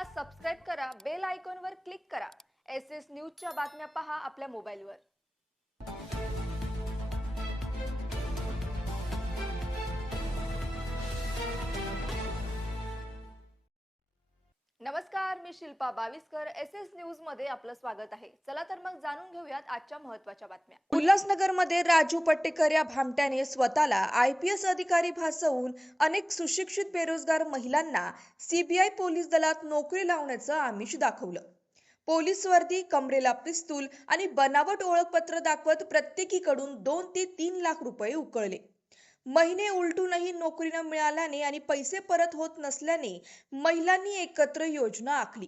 चॅनलला सबस्क्राइब करा, बेल आयकॉनवर क्लिक करा। एसएस न्यूजच्या बातम्या पहा आपल्या मोबाईलवर। नमस्कार, मी शिल्पा बाविस्कर। एसएस न्यूज मध्ये आपलं स्वागत आहे। चला तर मग जाणून घेऊयात आजच्या महत्त्वाच्या बातम्या। उल्हासनगर मध्ये राजू पट्टेकर या भामट्याने स्वतःला आयपीएस अधिकारी भासवून अनेक सुशिक्षित बेरोजगार महिलांना सीबीआय पोलीस दलात नोकरी लावण्याचं आमिष दाखवलं। पोलीस वर्दी, कमरेला पिस्तूल आणि बनावट ओळखपत्र दाखवत प्रत्येकीकडून 2 ते 3 लाख रुपये उकळले। महिने उलटूनही नोकरी न मिळाल्याने आणि पैसे परत होत नसल्याने महिलांनी एकत्र योजना आखली।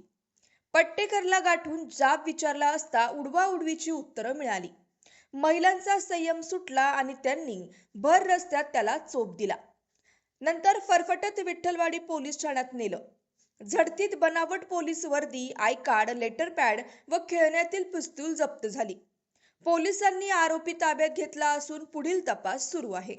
पट्टेकरला गाठून जाब विचारला असता उडवाउडवीची उत्तरं मिळाली। महिलांचा संयम सुटला आणि त्यांनी भर रस्त्यात त्याला चोप दिला। नंतर फरफटत विठ्ठलवाडी पोलीस ठाण्यात नेलं। झडतीत बनावट पोलीस वर्दी, आय कार्ड, लेटर पॅड व खेळण्यातील पिस्तूल जप्त झाली। पोलिसांनी आरोपी ताब्यात घेतला असून पुढील तपास सुरू आहे।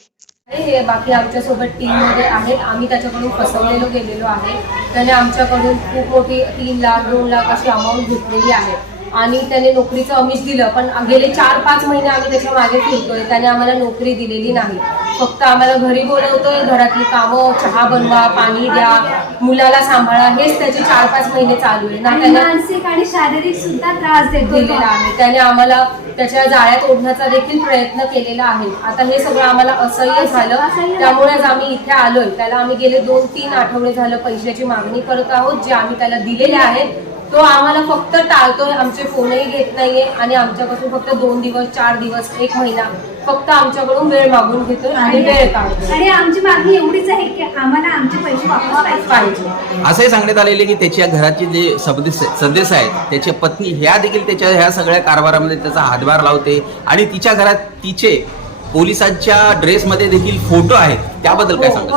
हे बाकी आमच्या सोबत टीम मध्ये आहेत। आम्ही त्याच्याकडून फसवलेलो गेलेलो आहे। त्याने आमच्याकडून खूप मोठी 3 लाख 2 लाख अशी अमाऊंट घेतलेली आहे आणि त्याने नोकरीचं आमिष दिलं, पण गेले 4-5 महिने आम्ही त्याच्या मागे फिरतोय। त्याने आम्हाला नोकरी दिलेली नाही। फक्त आम्हाला घरी बोलवतोय, घरातली कामं, चहा बनवा, पाणी द्या, मुलाला सांभाळा, हेच त्याचे 4-5 महिने चालू आहे ना। त्याने मानसिक आणि शारीरिक सुद्धा त्रास दिलेला आहे। त्याने आम्हाला त्याच्या जाळ्यात ओढण्याचा देखील प्रयत्न केलेला आहे। आता हे सगळं आम्हाला असह्य झालं, त्यामुळेच आम्ही इथे आलोय। त्याला आम्ही गेले 2-3 आठवडे झालं पैशाची मागणी करत आहोत, जे आम्ही त्याला दिलेले आहेत। तो आम्हाला फक्त टाळतोय, आमचे फोनही घेत नाहीये आणि आमच्यापासून फक्त 2 दिवस 4 दिवस 1 महिना फक्त आमच्याकडून वेळ मागून घेतोय आणि वेळ काढतोय। आणि आमची मागणी एवढीच आहे की आम्हाला आमचे पैसे वापस पाहिजे। असंही सांगण्यात आलेले की त्याच्या घराचे जे सदस्य आहेत, त्याची पत्नी ह्या देखील त्याच्या ह्या सगळ्या कारभारामध्ये त्याचा हातभार लावते आणि तिच्या घरात तिचे पोलिसांच्या ड्रेसमध्ये देखील फोटो आहेत। त्याबद्दल काय सांगाल?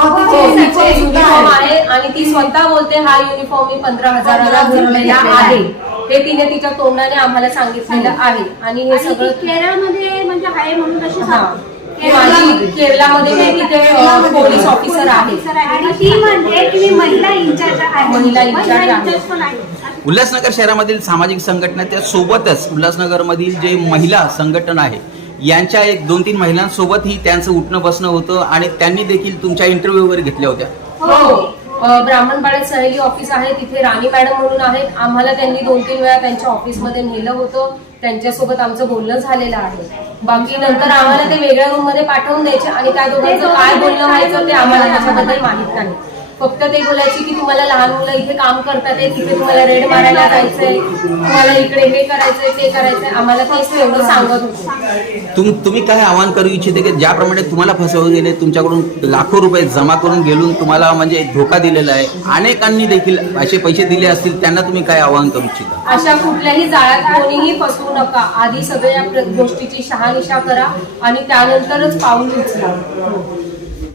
युनिफॉर्म आहे आणि ती स्वतः बोलते हा युनिफॉर्म मी 15,000ला घेतलेला आहे। हे तिने तिच्या तोंडाने आम्हाला सांगितलेलं आहे। आणि हे सगळं केरळमध्ये म्हणजे आहे म्हणून तशी केरळमध्ये मी तिथे पोलीस ऑफिसर आहे आणि ती म्हणते की मी महिला इंचार्ज आहे। महिला इंचार्ज आहे। उल्हासनगर शहरामधील सामाजिक संघटनेच्या सोबतच उल्हासनगरमधील जे महिला संघटना आहे यांच्या 1-2-3 महिलांसोबतही त्यांचं उठणं बसणं होतं आणि त्यांनी देखील तुमच्या इंटरव्ह्यू वगैरे घेतल्या होत्या। हो, ब्राह्मणपाड्यात सहेली ऑफिस आहे, तिथे राणी मॅडम म्हणून आहेत। आम्हाला त्यांनी 2-3 वेळा त्यांच्या ऑफिसमध्ये नेलं होतं, त्यांच्यासोबत आमचं बोलणं झालेलं आहे। बाकी नंतर आम्हाला ते वेगळ्या रूम मध्ये पाठवून द्यायचे आणि त्या दोघांचं काय बोलणं व्हायचं ते आम्हाला त्याच्याबद्दल माहित नाही। फक्त ते बोलायचे की तुम्हाला लहान मुलं इथे काम करतात, तिथे तुम्हाला रेड मारायला जायचंय, तुम्हाला इकडे हे करायचंय ते करायचंय, आम्हाला तेच एवढं सांगत होते। तुम्ही काय आवाहन करू इच्छिते की ज्याप्रमाणे तुम्हाला फसवले गेले, तुमच्याकडून लाखो रुपये जमा करून गेलून तुम्हाला म्हणजे धोका दिलेला आहे, अनेकांनी देखील असे पैसे दिले असतील, त्यांना तुम्ही काय आवाहन करू इच्छिता? अशा कुठल्याही जाळ्यात कोणीही फसवू नका। आधी सगळ्या गोष्टीची शहानिशा करा आणि त्यानंतरच पाऊल उचला।